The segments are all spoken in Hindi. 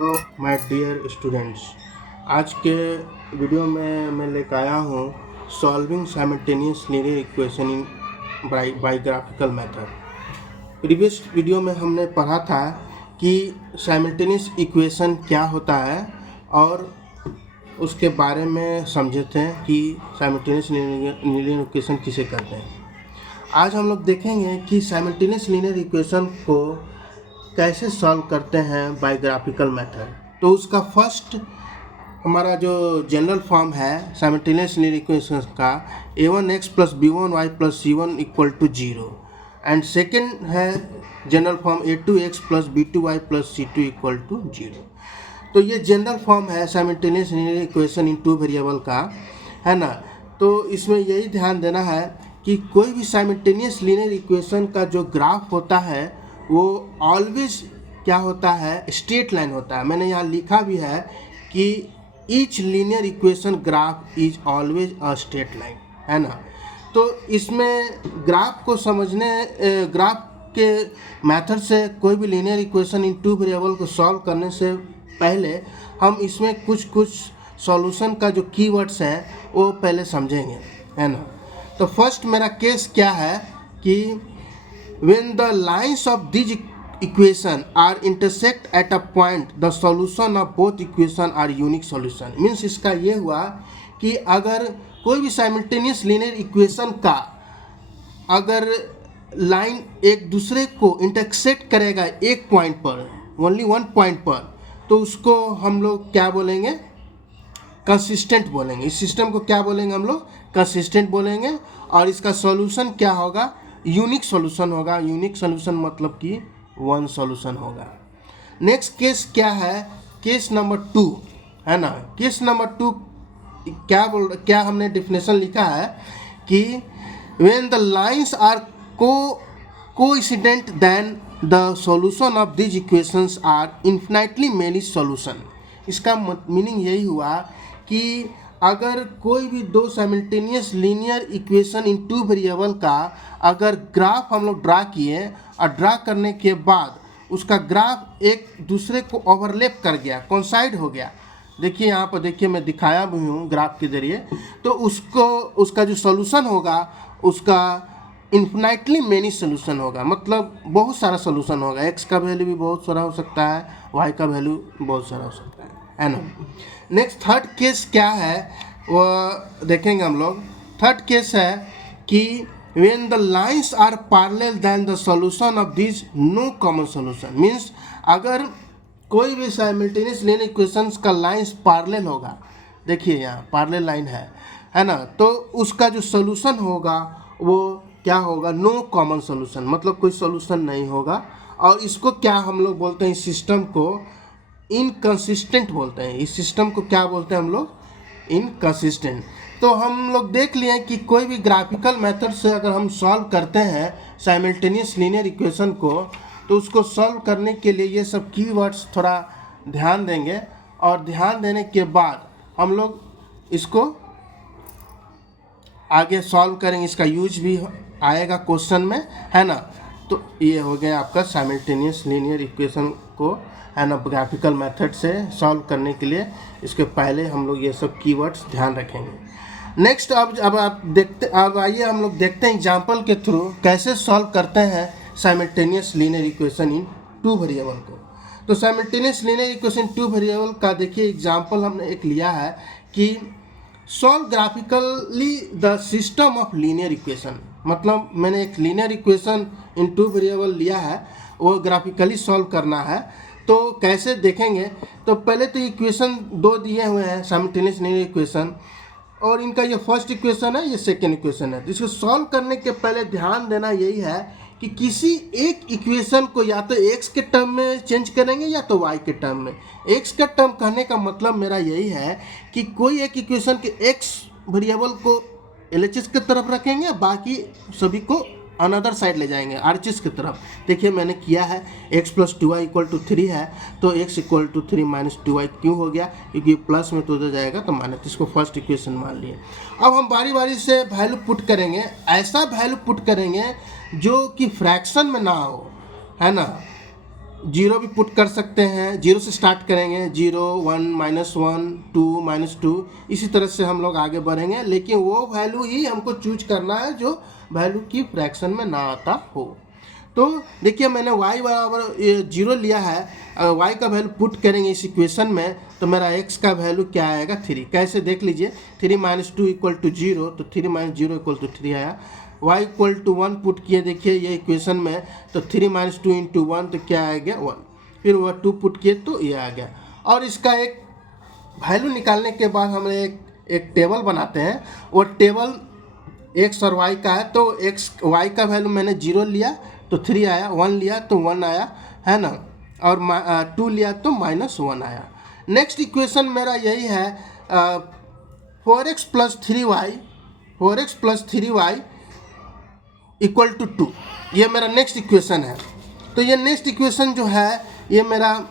हेलो माय डियर स्टूडेंट्स, आज के वीडियो में मैं लेकर आया हूँ solving simultaneous linear equation in by graphical method. Previous video में हमने पढ़ा था कि साइमल्टेनियस इक्वेशन क्या होता है और उसके बारे में समझे थे कि साइमल्टेनियस लीनियर इक्वेशन किसे कहते हैं। आज हम लोग देखेंगे कि साइमल्टेनियस लीनियर इक्वेशन को कैसे सॉल्व करते हैं बाय ग्राफिकल मेथड। तो उसका फर्स्ट हमारा जो जनरल फॉर्म है साइमल्टेनियस लीनियर इक्वेशन का a1x + b1y + c1 = 0 and second है general form a2x + b2y + c2 = 0। तो ये जनरल फॉर्म है simultaneous linear equation in two variable का, है ना। तो इसमें यही ध्यान देना है कि कोई भी साइमल्टेनियस लीनियर इक्वेशन का जो ग्राफ होता है वो ऑलवेज क्या होता है, स्ट्रेट लाइन होता है। मैंने यहाँ लिखा भी है कि each linear equation graph is always a straight line, है ना। तो इसमें ग्राफ को समझने ग्राफ के मेथड से कोई भी linear equation in two variable को सॉल्व करने से पहले हम इसमें कुछ सॉल्यूशन का जो कीवर्ड्स हैं वो पहले समझेंगे, है ना। तो फर्स्ट मेरा केस क्या है कि when the lines of these equation are intersect at a point, the solution of both equation are unique solution। Means इसका ये हुआ कि अगर कोई भी साइमल्टेनियस लीनियर इक्वेशन का अगर लाइन एक दूसरे को इंटरसेक्ट करेगा एक पॉइंट पर, ओनली वन पॉइंट पर, तो उसको हम लोग क्या बोलेंगे, कंसिस्टेंट बोलेंगे। इस सिस्टम को क्या बोलेंगे हम लोग, कंसिस्टेंट बोलेंगे। और इसका सॉल्यूशन क्या होगा, यूनिक सॉल्यूशन होगा। यूनिक सॉल्यूशन मतलब कि वन सॉल्यूशन होगा। नेक्स्ट केस क्या है, केस नंबर 2, है ना। केस नंबर 2 क्या हमने डिफिनेशन लिखा है कि when the lines are coincident then the solution of these equations are infinitely many solution. इसका मीनिंग यही हुआ कि अगर कोई भी दो simultaneous linear equation in two variable का अगर ग्राफ हम लोग ड्रा किए और ड्रा करने के बाद उसका ग्राफ एक दूसरे को ओवरलैप कर गया, कोइंसाइड हो गया। देखिए यहाँ पर, देखिए मैं दिखाया भी हूँ ग्राफ के जरिए। तो उसका जो सॉल्यूशन होगा उसका इन्फिनिटली मेनी सोल्यूशन होगा, मतलब बहुत सारा सोल्यूशन होगा। एक्स का वैल्यू भी बहुत सारा हो सकता है, वाई का वैल्यू बहुत सारा हो सकता है ना। नेक्स्ट थर्ड केस क्या है वो देखेंगे हम लोग। थर्ड केस है कि when the lines are parallel then the solution of these no common solution। Means अगर कोई भी साइमल्टेनियस लीनियर इक्वेशंस का लाइंस पैरेलल होगा, देखिए यहाँ पैरेलल लाइन है ना, तो उसका जो सॉल्यूशन होगा वो क्या होगा, नो कॉमन सॉल्यूशन, मतलब कोई सॉल्यूशन नहीं होगा। और इसको क्या हम लोग बोलते हैं, इस सिस्टम को इनकंसिस्टेंट बोलते हैं। इस सिस्टम को क्या बोलते हैं हम लोग, इनकंसिस्टेंट। तो हम लोग देख लिए कि कोई भी ग्राफिकल मेथड से अगर हम सॉल्व करते हैं साइमल्टेनियस लीनियर इक्वेशन को, तो उसको सॉल्व करने के लिए ये सब कीवर्ड्स थोड़ा ध्यान देंगे। और ध्यान देने के बाद हम लोग इसको आगे सॉल्व करेंगे, इसका यूज भी आएगा क्वेश्चन में, है ना। तो ये हो गया आपका साइमल्टेनियस लीनियर इक्वेशन को, है ना, ग्राफिकल मेथड से सॉल्व करने के लिए इसके पहले हम लोग ये सब कीवर्ड्स ध्यान रखेंगे। नेक्स्ट अब आइए हम लोग देखते हैं एग्जांपल के थ्रू कैसे सॉल्व करते हैं simultaneous linear equation in two variable को। तो simultaneous linear equation two variable का देखिए एग्जांपल हमने एक लिया है कि solve graphically the system of linear equation. मतलब मैंने एक linear equation in two variable लिया है, वो ग्राफिकली सॉल्व करना है। तो कैसे देखेंगे, तो पहले तो इक्वेशन दो दिए हुए हैं साइमल्टेनियस लीनियर इक्वेशन, और इनका ये फर्स्ट इक्वेशन है, ये सेकेंड इक्वेशन है। तो इसको सॉल्व करने के पहले ध्यान देना यही है कि किसी एक इक्वेशन को या तो एक्स के टर्म में चेंज करेंगे या तो वाई के टर्म में। एक्स का टर्म कहने का मतलब मेरा यही है कि कोई एक इक्वेशन के एक्स वेरिएबल को एलएचएस की तरफ रखेंगे, बाकी सभी को अनदर साइड ले जाएंगे, आरएचएस की तरफ। देखिए मैंने किया है, x + 2y = 3 है, तो x = 3 - 2y क्यों हो गया, क्योंकि प्लस में तो उधर जाएगा तो माइनस, इसको फर्स्ट इक्वेशन मान लिए। अब हम बारी बारी से वैल्यू पुट करेंगे, ऐसा वैल्यू पुट करेंगे जो कि फ्रैक्शन में ना हो, है ना। जीरो भी पुट कर सकते हैं, जीरो से स्टार्ट करेंगे, 0 1 -1 2 -2, इसी तरह से हम लोग आगे बढ़ेंगे, लेकिन वो वैल्यू ही हमको चूज करना है जो वैल्यू की फ्रैक्शन में ना आता हो। तो देखिए मैंने y बराबर 0 लिया है, y का वैल्यू पुट करेंगे इस इक्वेशन में, तो मेरा x का वैल्यू क्या आएगा 3। कैसे देख लीजिए, 3 - 2 = 0, तो 3 - 0 = 3 आया। y = 1 पुट किए, देखिए ये इक्वेशन में, तो 3 - 2 × 1 तो क्या आ गया 1, फिर वह 2 पुट किए तो ये आ गया। और इसका एक वैल्यू निकालने के बाद हम एक टेबल बनाते हैं, वो टेबल x और y का है, तो x y का वैल्यू मैंने 0 लिया तो 3 आया, 1 लिया तो 1 आया, है ना, और 2 लिया तो -1 आया। नेक्स्ट इक्वेशन मेरा यही है, 4x + 3y, 4x + 3y = 2, ये मेरा नेक्स्ट इक्वेशन है। तो ये नेक्स्ट इक्वेशन जो है ये मेरा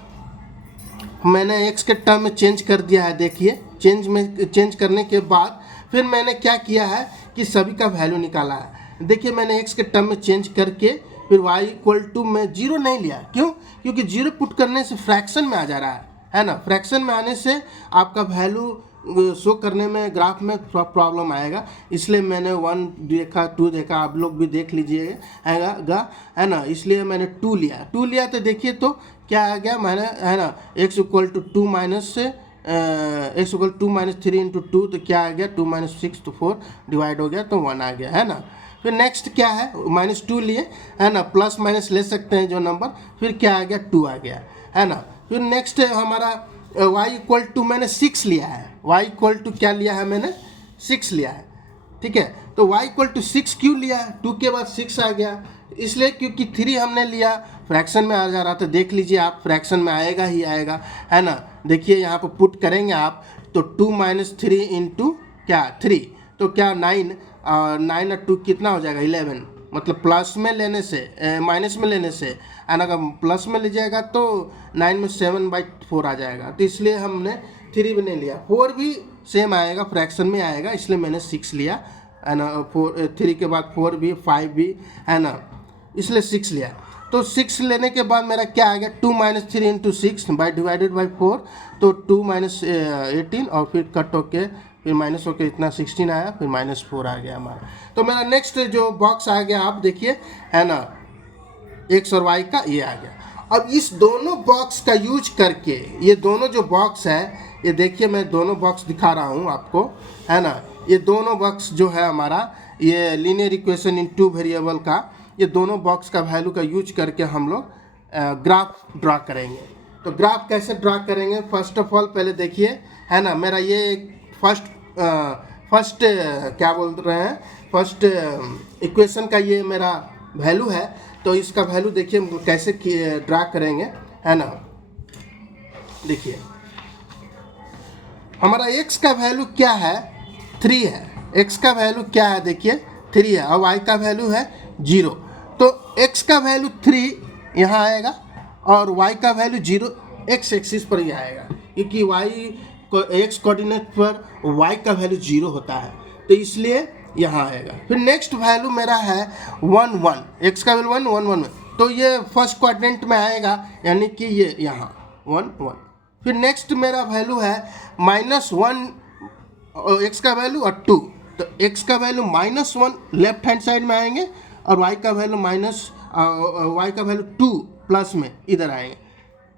मैंने x के टर्म में चेंज कर दिया है। देखिए चेंज करने के बाद फिर मैंने क्या किया है कि सभी का वैल्यू निकाला है। देखिए मैंने x के टर्म में चेंज करके फिर y = मैं 0 नहीं लिया, क्यों? क्योंकि 0 पुट करने से फ्रैक्शन में आ जा रहा है ना, फ्रैक्शन में आने से आपका वैल्यू शो करने में ग्राफ में प्रॉब्लम आएगा, इसलिए मैंने 1 देखा, 2 देखा, आप लोग भी देख लीजिएगा, है ना, इसलिए मैंने 2 लिया तो देखिए तो क्या आ गया, मैंने, है ना, x = 2 3 × 2, तो क्या आ गया 2 - 6 तो 4 डिवाइड हो गया तो 1 आ गया, है ना। फिर नेक्स्ट क्या है, -2 लिए, है ना, प्लस माइनस ले सकते हैं जो नंबर, फिर क्या आ गया 2 आ गया, है ना। फिर नेक्स्ट हमारा y = मैंने 6 लिया है, y = क्या लिया है मैंने 6 लिया है, ठीक है। तो y = 6 क्यों लिया है, 2 के बाद 6 आ गया, इसलिए क्योंकि 3 हमने लिया, फ्रैक्शन में आ जा रहा था, देख लीजिए आप फ्रैक्शन में आएगा ही आएगा, है ना। देखिए यहाँ पर पुट करेंगे आप तो 2 - 3 × क्या 3, तो क्या 9 और 2 कितना हो जाएगा 11, मतलब प्लस में लेने से माइनस में लेने से, है ना, अगर प्लस में ले जाएगा तो 9 में 7/4 आ जाएगा, तो इसलिए हमने 3 भी नहीं लिया। 4 भी सेम आएगा, फ्रैक्शन में आएगा, इसलिए मैंने 6 लिया, है ना। 3 के बाद 4 भी, 5 भी, है ना, इसलिए 6 लिया। तो 6 लेने के बाद मेरा क्या आ गया 2 - 3 × 6 डिवाइडेड बाई 4, तो 2 - 18 और फिर कट होके फिर माइनस होके इतना 16 आया, फिर -4 आ गया हमारा। तो मेरा नेक्स्ट जो बॉक्स आ गया आप देखिए, है ना, x और y का ये आ गया। अब इस दोनों बॉक्स का यूज करके, ये दोनों जो बॉक्स है, ये देखिए मैं दोनों बॉक्स दिखा रहा हूँ आपको, है ना, ये दोनों बॉक्स जो है हमारा, ये लीनियर इक्वेशन इन 2 वेरिएबल का, ये दोनों बॉक्स का वैल्यू का यूज करके हम लोग ग्राफ ड्रा करेंगे। तो ग्राफ कैसे ड्रा करेंगे, फर्स्ट ऑफ ऑल पहले देखिए, है ना, मेरा ये फर्स्ट क्या बोल रहे हैं, फर्स्ट इक्वेशन का ये मेरा वैल्यू है, तो इसका वैल्यू देखिए हम कैसे ड्रा करेंगे, है ना। देखिए हमारा x का वैल्यू क्या है 3 है, x का वैल्यू क्या है देखिए 3 है, और y का वैल्यू है 0, तो x का वैल्यू 3 यहाँ आएगा और y का वैल्यू 0 x एक्सिस पर ही आएगा, क्योंकि x कोऑर्डिनेट पर y का वैल्यू 0 होता है, तो इसलिए यहाँ आएगा। फिर नेक्स्ट वैल्यू मेरा है 1 1, x का वैल्यू 1 1 1, तो ये फर्स्ट क्वाड्रेंट में आएगा, यानी कि ये यहाँ 1 1। फिर नेक्स्ट मेरा वैल्यू है -1, x का वैल्यू और 2, तो x का वैल्यू -1 लेफ्ट हैंड साइड में आएंगे और y का वैल्यू 2 प्लस में इधर आएंगे,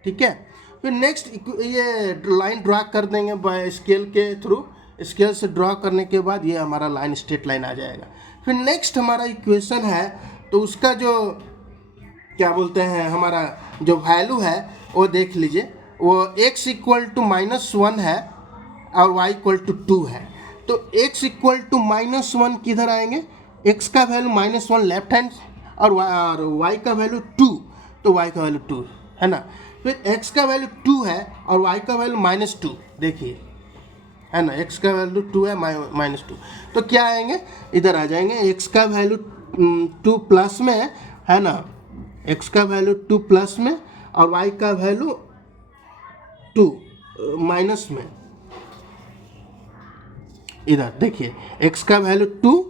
ठीक है। फिर नेक्स्ट ये लाइन ड्रा कर देंगे बाय स्केल के थ्रू, स्केल से ड्रा करने के बाद ये हमारा लाइन स्ट्रेट लाइन आ जाएगा। फिर नेक्स्ट हमारा इक्वेशन है, तो उसका जो क्या बोलते हैं हमारा जो वैल्यू है वो देख लीजिए, वो x = -1 है और y = 2 है, तो x = -1 किधर आएंगे, x का वैल्यू -1 लेफ्ट हैंड और y का वैल्यू 2, तो y का वैल्यू 2 है ना। फिर x का वैल्यू 2 है और y का वैल्यू -2, देखिए, है ना, x का वैल्यू 2 है -2, तो क्या आएंगे इधर आ जाएंगे, x का वैल्यू 2 प्लस में है ना, x का वैल्यू 2 प्लस में और y का वैल्यू 2 माइनस में, इधर देखिए x का वैल्यू 2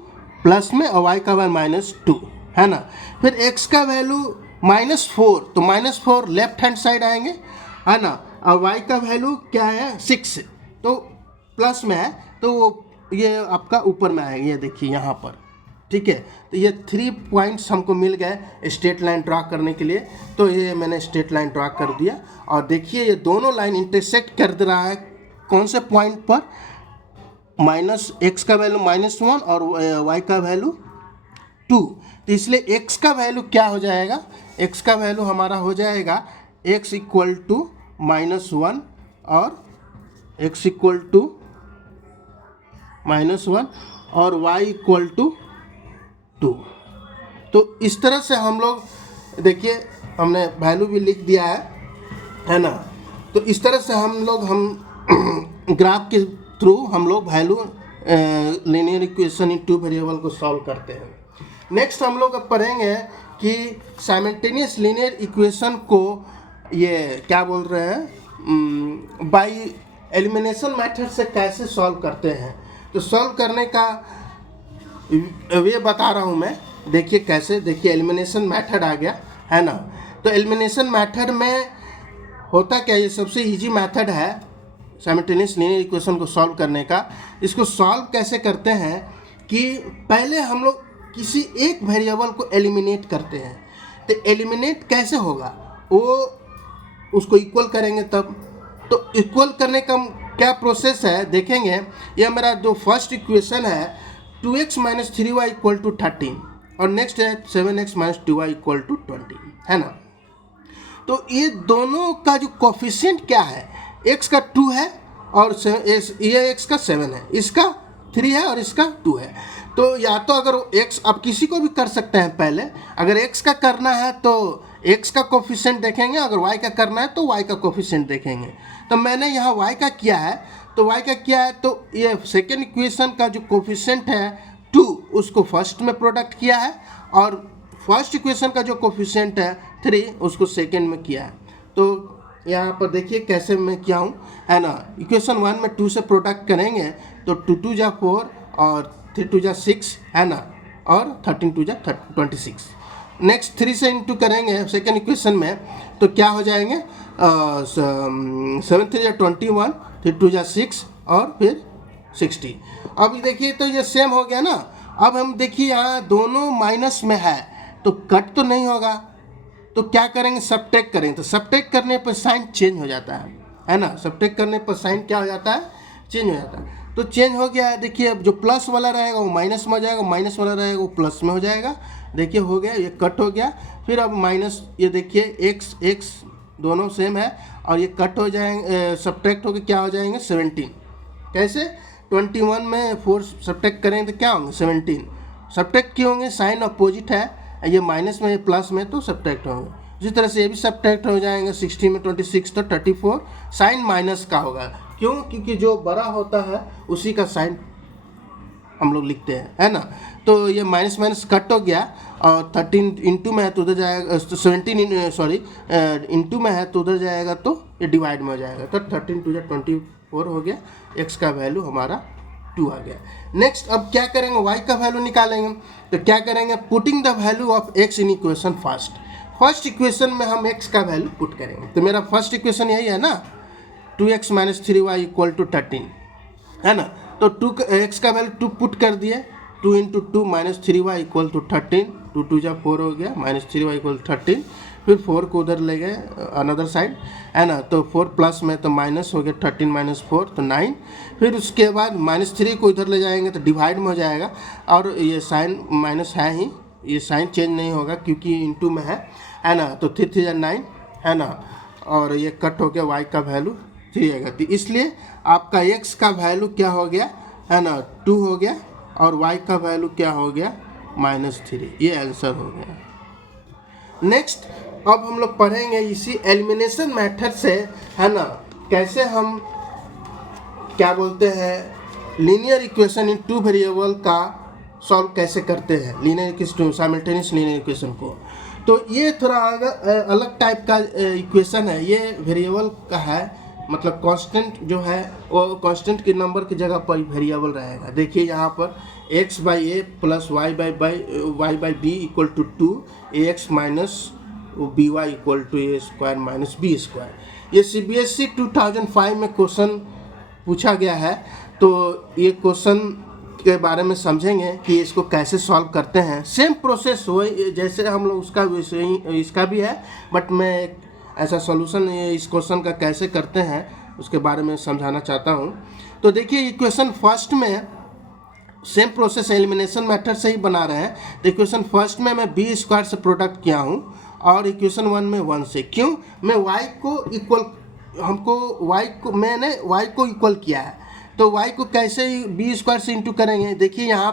प्लस में और y का वैल्यू -2, है ना। फिर x का वैल्यू -4, तो -4 लेफ्ट हैंड साइड आएंगे, है ना। और y का वैल्यू क्या है 6, तो प्लस में है तो ये आपका ऊपर में आएगा, ये देखिए यहाँ पर, ठीक है। तो ये 3 पॉइंट्स हमको मिल गए स्ट्रेट लाइन ड्रा करने के लिए, तो ये मैंने स्ट्रेट लाइन ड्रा कर दिया। और देखिए ये दोनों लाइन इंटरसेक्ट कर दे रहा है कौन से पॉइंट पर, -x का वैल्यू -1 और y का वैल्यू 2। तो इसलिए x का वैल्यू क्या हो जाएगा, x का वैल्यू हमारा हो जाएगा x इक्वल टू -1 और x इक्वल टू -1 और y इक्वल टू 2। तो इस तरह से हम लोग देखिए हमने वैल्यू भी लिख दिया है ना। तो इस तरह से हम ग्राफ के थ्रू हम लोग वैल्यू लीनियर इक्वेशन इन 2 वेरिएबल को सॉल्व करते हैं। नेक्स्ट हम लोग अब पढ़ेंगे कि साइमल्टेनियस लीनियर इक्वेशन को ये क्या बोल रहे हैं बाय एलिमिनेशन मेथड से कैसे सॉल्व करते हैं। तो सॉल्व करने का वे बता रहा हूँ मैं, देखिए कैसे, देखिए एलिमिनेशन मेथड आ गया है ना। तो एलिमिनेशन मेथड में होता क्या, ये सबसे इजी मेथड है साइमल्टेनियस लीनियर इक्वेशन को सॉल्व करने का। इसको सॉल्व कैसे करते हैं कि पहले हम लोग किसी एक वेरिएबल को एलिमिनेट करते हैं। तो एलिमिनेट कैसे होगा, वो उसको इक्वल करेंगे तब। तो इक्वल करने का क्या प्रोसेस है देखेंगे। यह मेरा जो फर्स्ट इक्वेशन है 2x - 3y इक्वल टू 13 और नेक्स्ट है 7x - 2y इक्वल टू 20, है ना। तो ये दोनों का जो कोफिशिएंट क्या है, x का 2 है और ये x का 7 है, इसका 3 है और इसका 2 है। तो या तो अगर x, आप किसी को भी कर सकते हैं, पहले अगर x का करना है तो x का कोफिशिएंट देखेंगे, अगर y का करना है तो y का कोफिशिएंट देखेंगे। तो मैंने यहाँ y का किया है, तो y का किया है तो ये सेकेंड इक्वेशन का जो कोफिशिएंट है 2 उसको फर्स्ट में प्रोडक्ट किया है और फर्स्ट इक्वेशन का जो कोफिशिएंट है 3 उसको सेकेंड में किया है। तो यहाँ पर देखिए कैसे मैं किया हूँ, है ना। इक्वेशन 1 में 2 से प्रोडक्ट करेंगे तो 2 2 जा 4 और 3 2 जा 6, है ना, और 13 2 जा 26। नेक्स्ट 3 से इंटू करेंगे सेकेंड इक्वेशन में तो क्या हो जाएंगे 7 3 जा 21, फिर 2 जा 6 और फिर 60। अब देखिए तो ये सेम हो गया ना। अब हम देखिए यहाँ दोनों माइनस में है तो कट तो नहीं होगा, तो क्या करेंगे, सबट्रैक्ट करेंगे। तो सबट्रैक्ट करने पर साइन चेंज हो जाता है ना। सबट्रैक्ट करने पर साइन क्या हो जाता है, चेंज हो जाता है। तो चेंज हो गया है, देखिए जो प्लस वाला रहेगा वो माइनस में हो जाएगा, माइनस वाला रहेगा वो प्लस में हो जाएगा। देखिए हो गया, ये कट हो गया। फिर अब माइनस, ये देखिए x दोनों सेम है और ये कट हो जाएंगे, सबट्रैक्ट होकर क्या हो जाएंगे 17। कैसे, 21 में 4 सबट्रैक्ट करेंगे तो क्या होंगे 17। सबट्रैक्ट क्यों होंगे, साइन अपोजिट है, ये माइनस में ये प्लस में, तो सबट्रैक्ट होंगे। इसी तरह से ये भी सबट्रैक्ट हो जाएंगे, 16 में 26 तो 34 साइन माइनस का होगा। क्यों, क्योंकि जो बड़ा होता है उसी का साइन हम लोग लिखते हैं, है ना। तो ये माइनस माइनस कट हो गया और 13 इंटू में है तो उधर जाएगा, 17 इंटू में है तो उधर जाएगा तो ये डिवाइड में हो जाएगा। तो 13 2 24 हो गया, x का वैल्यू हमारा 2 आ गया। नेक्स्ट अब क्या करेंगे, y का वैल्यू निकालेंगे। तो क्या करेंगे, putting the value of x in equation first equation में हम x का वैल्यू पुट करेंगे। तो मेरा फर्स्ट इक्वेशन यही है ना, 2x - 3y इक्वल टू 13, है ना। तो x का वैल्यू 2 पुट कर दिए, 2 × 2 - 3y इक्वल टू 13, 2 2 जा 4 हो गया, -3y इक्वल 13। फिर 4 को उधर ले गए अनदर साइड, है ना। तो 4 प्लस में तो माइनस हो गया, 13 - 4 तो 9। फिर उसके बाद -3 को इधर ले जाएंगे तो डिवाइड में हो जाएगा और ये साइन माइनस है ही, ये साइन चेंज नहीं होगा क्योंकि इंटू में है ना। तो 3 3 जा 9, है ना, और ये कट हो गया, y का वैल्यू 3 आएगा। तो इसलिए आपका x का वैल्यू क्या हो गया, है ना, 2 हो गया और y का वैल्यू क्या हो गया -3। ये आंसर हो गया। नेक्स्ट अब हम लोग पढ़ेंगे इसी एलिमिनेशन मेथड से, है ना, कैसे हम क्या बोलते हैं लीनियर इक्वेशन इन 2 वेरिएबल का सॉल्व कैसे करते हैं, linear equation, simultaneous linear equation को। तो ये थोड़ा अलग टाइप का इक्वेशन है, ये वेरिएबल का है, मतलब कांस्टेंट जो है वो कांस्टेंट के नंबर की जगह पर वेरिएबल रहेगा। देखिए यहाँ पर x/a + y/b = 2, ax - B Y equal to A square minus B square. ये CBSE 2005 में क्वेश्चन पूछा गया है, तो ये क्वेश्चन के बारे में समझेंगे कि इसको कैसे सॉल्व करते हैं। सेम प्रोसेस वही जैसे हम लोग उसका वैसे ही इसका भी है, बट मैं एक ऐसा सॉल्यूशन इस क्वेश्चन का कैसे करते हैं उसके बारे में समझाना चाहता हूँ। तो देखिए इक्वेशन फर्स्ट में सेम प्रोसेस एलिमिनेशन मेथड से ही बना रहे हैं। तो इक्वेशन फर्स्ट में मैं बी स्क्वायर से प्रोडक्ट किया हूँ और इक्वेशन 1 में 1 से। क्यों? मैं y को इक्वल मैंने y को इक्वल किया है, तो y को कैसे बी स्क्वायर से इंटू करेंगे। देखिए यहाँ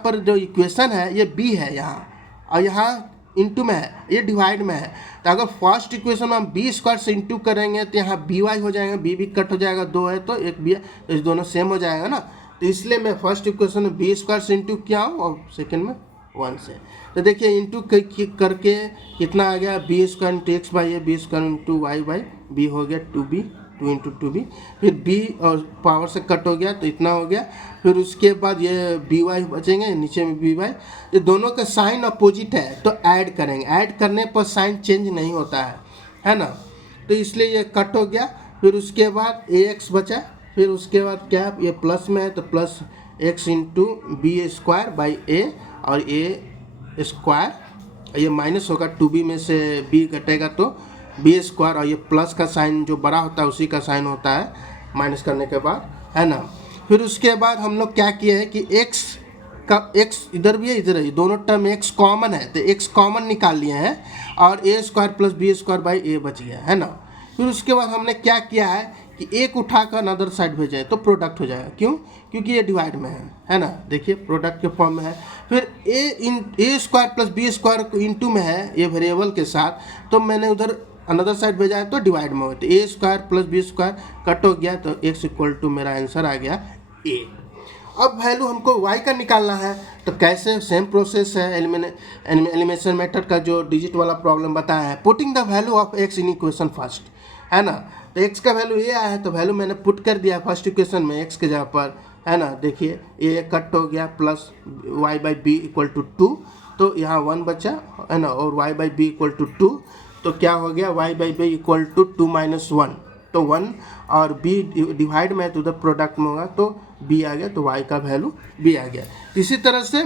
पर जो इक्वेशन है ये b है यहाँ, और यहाँ इंटू में है, ये डिवाइड में है। तो अगर फर्स्ट इक्वेशन में हम बी स्क्वायर से इंटू करेंगे तो यहाँ बी वाई हो जाएगा, बी भी कट हो जाएगा, 2 है तो एक बी है, तो इस दोनों सेम हो जाएगा ना। तो इसलिए मैं फर्स्ट इक्वेशन में बी स्क्वायर से इंटू किया हूँ और सेकेंड में 1 से। तो देखिए इंटू करके कितना आ गया, B square into X by A, B square into Y by B हो गया 2b, 2 इंटू 2b, फिर b और पावर से कट हो गया तो इतना हो गया। फिर उसके बाद ये बी वाई बचेंगे, नीचे में बी वाई। ये दोनों का साइन अपोजिट है तो ऐड करेंगे, ऐड करने पर साइन चेंज नहीं होता है ना, तो इसलिए ये कट हो गया। फिर उसके बाद ए एक्स बचा, फिर उसके बाद क्या, ये प्लस में है तो plus x into b square by a, और ए स्क्वायर, ये माइनस होगा 2b में से b घटेगा तो बी स्क्वायर, और ये प्लस का साइन जो बड़ा होता है उसी का साइन होता है माइनस करने के बाद, है ना। फिर उसके बाद हम लोग क्या किए हैं कि x इधर भी है इधर है, दोनों टर्म x कॉमन है तो x कॉमन निकाल लिए हैं और a square plus b square by a बच गया, है ना। फिर उसके बाद हमने क्या किया है कि एक उठाकर अनदर साइड भेजा है तो प्रोडक्ट हो जाएगा। क्यों? क्योंकि ये डिवाइड में है ना, देखिए प्रोडक्ट के फॉर्म में है। फिर a square plus b square into में है ये वेरिएबल के साथ, तो मैंने उधर अनदर साइड भेजा है तो डिवाइड में हो, तो a square plus b square cut हो गया तो एक्स इक्वल टू मेरा आंसर आ गया ए। अब वैल्यू हमको y का निकालना है, तो कैसे, सेम प्रोसेस है एलिमिनेशन मेथड का जो डिजिट वाला प्रॉब्लम बताया है। Putting the value of x in equation first, है ना। तो x का वैल्यू ये आया है तो वैल्यू मैंने पुट कर दिया फर्स्ट इक्वेशन में x के जगह पर, है ना। देखिए a कट हो गया plus y by B equal to 2, तो यहाँ 1 बचा, है ना, और y by B equal to 2, तो क्या हो गया y by B equal to 2 minus 1, तो 1, और b डिवाइड में तो उधर प्रोडक्ट में होगा तो b आ गया, तो y का वैल्यू b आ गया। इसी तरह से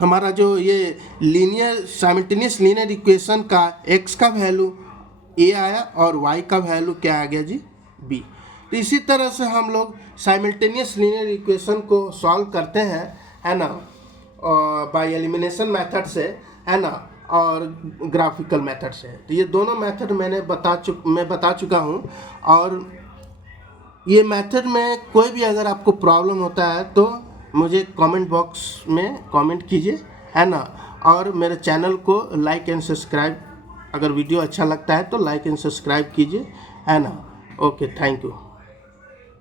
हमारा जो ये लीनियर साइमल्टेनियस लीनियर इक्वेशन का x का वैल्यू a आया और y का वैल्यू क्या आ गया जी, b। तो इसी तरह से हम लोग साइमल्टेनियस लीनियर इक्वेशन को सॉल्व करते हैं, है ना, बाय एलिमिनेशन मेथड से, है ना, और ग्राफिकल मेथड से। तो ये दोनों मेथड मैं बता चुका हूँ, और ये मेथड में कोई भी अगर आपको प्रॉब्लम होता है तो मुझे कमेंट बॉक्स में कमेंट कीजिए, है ना, और मेरे चैनल को लाइक एंड सब्सक्राइब, अगर वीडियो अच्छा लगता है तो लाइक एंड सब्सक्राइब कीजिए, है ना। Okay, thank you.